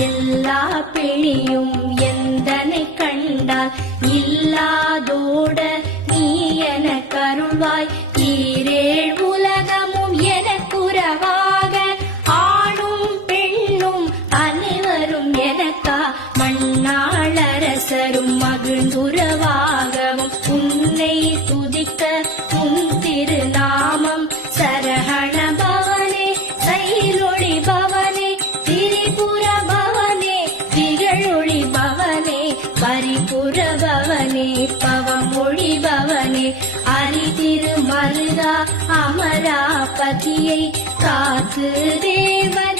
எல்லா பிணியும் எந்தனை கண்டால் இல்லாதோட நீ என கருள்வாய். ஈரேழ் உலகமும் எனக்குறவாக ஆணும் பெண்ணும் அனைவரும் எனக்கா மண்ணாளரசரும் மகிழ்ந்துறவாகவும் உன்னை துதிக்க உன் திருநாமம் சரஹண பவனே சைலொளி பவனே திரிபுர பவனே திகழொளி பவனே பரிபுர பவனே பவமொழி பவனே அரிதிரு மருதா அமராபதியை காத்து தேவன்